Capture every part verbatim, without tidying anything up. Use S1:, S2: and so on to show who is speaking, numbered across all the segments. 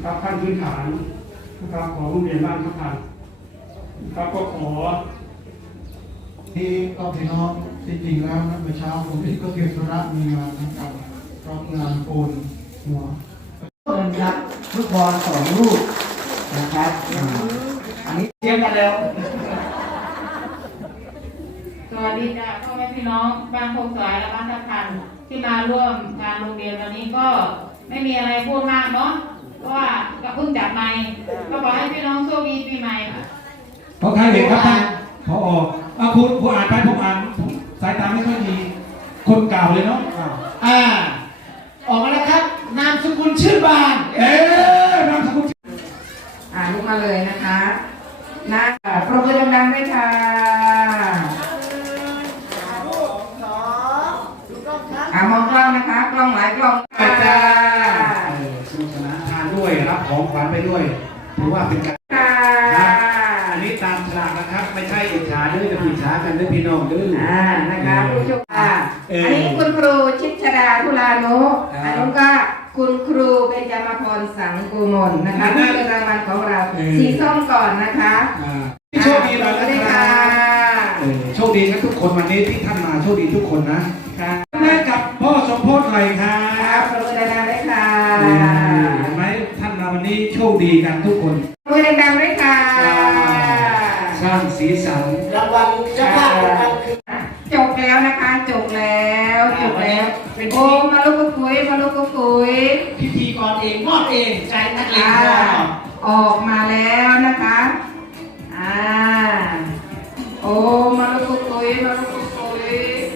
S1: นะครับขั้นพื้นฐานนะครับของโรงเรียนบ้านทับทันนะครับก็ขอ
S2: ที่ก็พี่น้องที่จริงแล้วนะเมื่อเช้าผมเองก็เตรียมธุระมีงานนะครับรับงานโกนหัว
S3: เงินครับฟุตบอลสองลูกนะครับอันนี้เตรียมกันแล้ว
S4: สวัสดีจ้าพ่อแม่พี่น้องบ้านโคกสายและบ้านทับทันที่มาร่วมงานโรงเรียนวันนี้ก็ไม่มีอะไรพูดมากเนาะเพราะว่าก็เพิ่งจัดใหม่ก็ขอให้พี่น้องโชคดีปีใหม่
S5: ขอใครเห็นครับท่านพอออกเอาคุณคุณอ่านไปผมอ่านสายตาไม่ค่อยดีคนเก่าเลยเนาะ
S3: อ่าออกมาแล้วครับนามสกุลชื่อบาน
S5: เอ๊ะนามสกุล
S6: อ่าลุกมาเลยนะคะนะปรบมือดังๆด้วยค่ะอ่ามองกล้องนะคะกล้องหลายกล้อง
S5: จ้าสนุกสนานทานด้วยรับของขวัญไปด้วยถือว่าเป็นการอันนี้ตามฉลากนะครับไม่ใช่อิจฉาด้วยแต่อิจฉากันด้วยพี่น้องด้วย
S6: อ่านะคะผู้ชมค่ะอันนี้คุณครูชิชดาทุลานุอันนู้นก็คุณครูเบญจมาพรสังกูมลนะคะนี่เป็นรางวัลของเราสีส้มก่อนนะคะ
S5: โชคดีเรานะครับโชคดีครับทุกคนวันนี้ที่ท่านมาโชคดีทุกคนนะแม่กับพ่อสมโพธิไหลครับ
S6: ปรบมือดังๆด้วยค่ะ
S5: เห็นไหมท่านมาวันนี้โชคดีกันทุกคน
S6: ปรบมือดังๆด้วยค่ะ
S5: สร้างสีสัน
S3: รางวัลเจ้าภาพรางวัลคือ
S6: จบแล้วนะคะจบแล้วจบแล้วโอ้มาลุกกุยมาลุกกุย
S3: พิธีกรเองมอบเองใจนักเลง
S6: ออกมาแล้วนะคะอ่าโอ้มาลุกกุยมาลุกกุย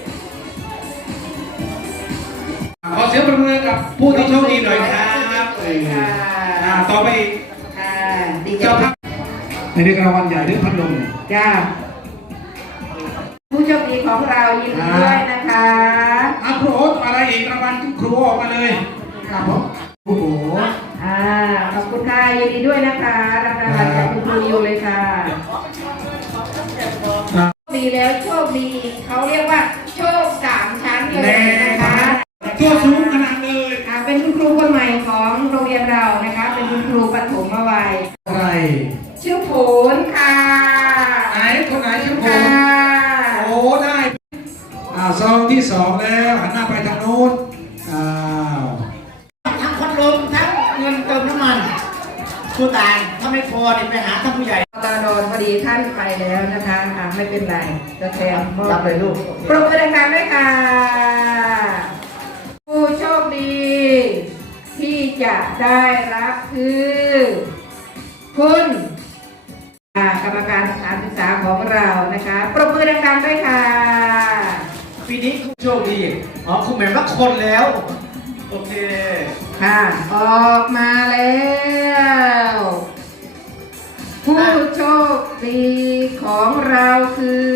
S5: ขอเสียงปรบมือกับผู้ที่โชคดีหน่อยนะครับต่อไปเจ้าภาพในเรื่องรางวัลใหญ่เรื่องพัดลม
S6: จ้าผู้โชคดีของเรายินดีด้วยนะคะ
S5: อ่ะครูโอ๊ตอะไรอีกรางวัลครูออกมาเลยครับผมโอ้โห
S6: อ่าขอบคุณค่ะยินดีด้วยนะคะรับรางวัลจากคุณครูยูเลยค่ะโชคดีแล้วโชคดีเขาเรียกว่าโชคสามชั้นเลยนะคะ
S5: ตัวสูงขนาดเลย
S6: อ่าเป็นคุณครูคนใหม่ของโรงเรียนเรานะคะเป็นคุณครูปฐมวัย
S5: อะไร
S6: ชื่อผลค่ะ
S5: ไหนคนไหนชื่อผลโอ้ได้อ่าซองที่สองแล้วหันหน้าไปทางโน้นอ้าว
S3: ทั้งพัดลมทั้งเงินเติมน้ำมันผู้ตายถ้าไม่พอเนี่ยไปหาท่านผู้ใหญ่
S6: ตาโดนพอดีท่านไปแล้วนะคะอ่าไม่เป็นไรจะแทน
S3: รับเลยลูก
S6: ปรบมือดังๆด้วยค่ะผู้โชคดีที่จะได้รับคือคุณกรรมการสถานศึกษาของเรานะคะปรบมือดังๆด้วยค่ะ
S3: ปีนี้คุณโชคดีอ๋อคุณแม่ว่าคนแล้วโอเค
S6: ค่ะออกมาแล้วผู้โชคดีของเราคือ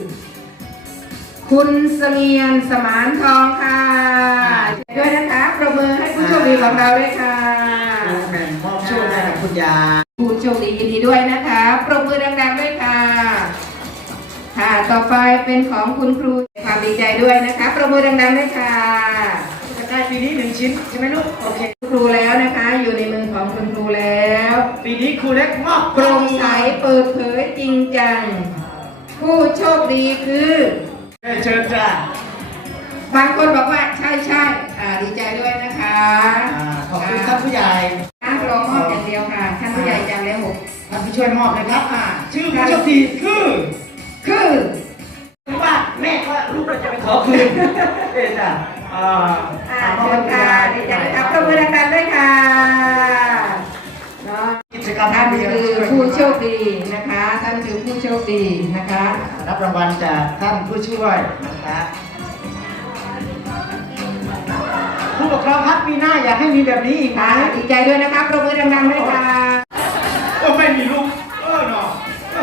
S6: คุณเสงียนสมานทองค่ะด้วยนะคะปรบมือให้ผู้โชคดีของเราด้วยค่ะ
S3: แม่มอบโชคให้กับคุณยา
S6: ผู้โชคดียินดีด้วยนะคะปรบมือดังๆด้วยค่ะค่ะต่อไปเป็นของคุณครูความดีใจด้วยนะคะปรบมือดังๆด้วยค่ะ
S3: จะได้ปีนี้หนึ่งชิ้นใช่ไหมลูกโอเค
S6: ครูแล้วนะคะอยู่ในมือของคุณครูแล้ว
S3: ปีนี้ครูเล็กมอบ
S6: โปร่งใสเปิดเผยจริงจังผู้โชคดีคือ
S3: เชิญจ้า
S6: บางคนบอกว่าใช่ใช่ดีใจด้วยนะคะ
S3: ขอบคุณท่านผู้ใหญ่
S6: ท่านรองมอบอย่างเดียวค่ะท่านผู้ใหญ่จำแล้วหก
S3: ท่านผู้ช่วยมอบเลยครับชื่อผู้โชคดีคือ
S6: คือ
S3: คือว่าแม่ว่าลูกเราจะไปขอคืนเอจ้ะอ่า
S6: ขอบคุณค่ะดีใจครับปรบมือดังๆด้วยค่ะ
S3: กิจกรรม
S6: ท่านคือผู้โชคดีนะคะท่านคือผู้โชคดีนะคะ
S3: รับรางวัลจากท่านผู้ช่วยนะคะผู้ปกครองครับปีหน้าอยากให้มีแบบนี้อีกไหม
S6: ดีใจด้วยนะคะปรบมือดังๆด้วยค่ะ
S3: ก็ไม่มีลูกเออเนาะ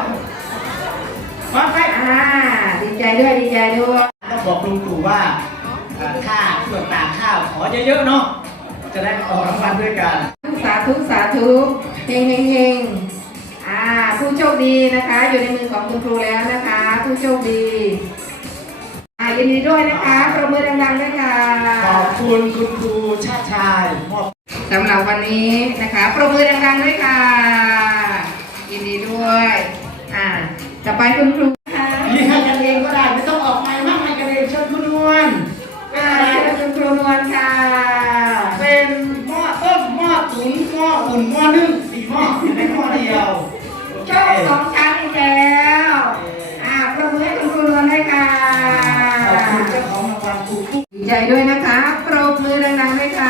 S3: มาไป
S6: อ่าดีใจด้วยดีใจด้วย
S3: ต้องบอกลุงตู่ว่าค่าเครื่องตากข้าวขอเยอะๆเนาะจะได้ออกรางวัลด้วยกัน
S6: สาธุสาธุเฮงเฮงเฮงอ่าผู้โชคดีนะคะอยู่ในมือของคุณครูแล้วนะคะผู้โชคดีอ่ายินดีด้วยนะคะปรบมือดังๆด้วยค่ะ
S3: ขอบคุณคุณครูชาติชายมอบ
S6: สำหรับวันนี้นะคะปรบมือดังๆด้วยค่ะยินดีด้วยอ่าต่อไปคุณครูค่ะ
S3: นี่ให้กันเองก็ได้ไม่ต้องออกไปมากให้กันเองเชิญคุณนวล
S6: อ่าคุณครูนวลค่ะ
S3: เป็นหม้อต้มหม้อตุ๋นหม้ออุ่นหม้อนึ่งสี่หม้อในหม้อเดียวโอเค
S6: โชคสองชั้นอีกแล้วอ่าปรบมือให้คุณครูนวลด้วยค่ะ
S3: ขอบคุณเจ้าของรางวัลครูปุ๊ก
S6: ดีใจด้วยนะคะปรบมือดังๆด้วยค่ะ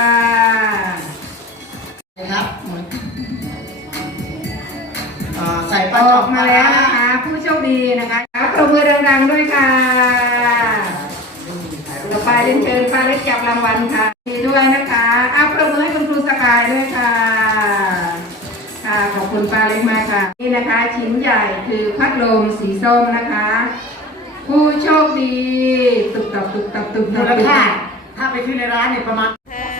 S3: นะครับอ่าใส่ป
S6: อ
S3: ลาจ
S6: อ
S3: อก ก
S6: มา
S3: มา
S6: แล้
S3: แล้ว ว
S6: นะคะ ผู้โชคดีนะคะปรบมือดังๆด้วยค่ะต่อไปเรียนเชิญป้าเล็กจับรางวัลค่ะดีด้วยนะคะอ่ะปรบมือให้คุณครูสกายด้วยค่ะค่ะขอบคุณป้าเล็กมากค่ะนี่นะคะชิ้นใหญ่คือพัดลมสีส้มนะคะ ผู้โชคดีตุบตับตุบตับตุบตั
S3: มู
S6: บ
S3: ล
S6: ตุบ
S3: ค่า
S6: ตับ
S3: ถ้าไปซื้อในร้านเนี่ยประมาณ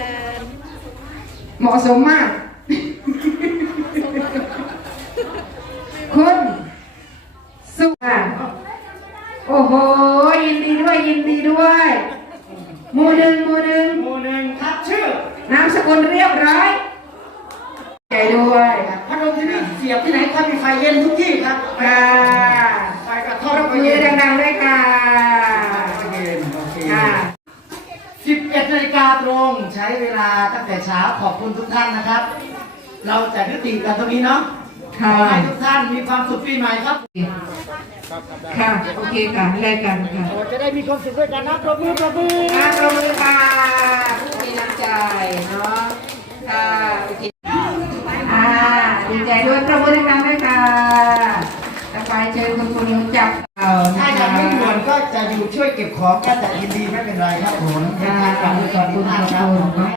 S6: เหมาะสมมาก คุณสุภาโอ้โห ยินดีด้วยยินดีด้วยหมู่หนึ่งหมู่หนึ่ง
S3: หมู่หนึ่งครับชื่อน
S6: ามสกุลเรียบร้อยใจด้วย
S3: พัดลมที่นี่เสียบที่ไหนถ้ามีไฟเย็นทุกที่ครับ
S6: ค่ะ
S3: ไฟกระท
S6: ป
S3: บ
S6: รบ
S3: ไฟ
S6: มื
S3: เย็
S6: อน ดังๆด้วยค่ะ
S3: ไฟเย็นโอเค
S6: ค่ะ
S3: สิบเอ็ดนาฬิกาตรงใช้เวลาตั้งแต่เช้าขอบคุณทุกท่านนะครับ เราจะยุติกันตรงนี้เนาะข
S6: ค่ะ
S3: อให้ทุกท่านมีความสุขปีใหม่ครับ
S6: ค่ะ โอเคค่ะแลกกันค่ะ
S3: เราจะได้มีความสุขด้วยกันนะปรบมือปรบมือ
S6: ค่ะปรบมือค่ะผู้มีน้ำใจเนาะค่ะโอเคอ่าดีใจด้วยปรบมือดังๆด้วยค่ะต่อไปเชิญคุณครูนิวจับเอา
S3: ถ้ายังไม่ด่วนก็จะอยู่ช่วยเก็บของก็จะยินดีไม่เป็นไรครับผม
S6: ค่ะ
S3: ขอบคุณ
S6: ขอบคุณ
S3: ทุกท่าน
S6: ข
S3: ค
S6: อบ
S3: รับ
S6: คุณ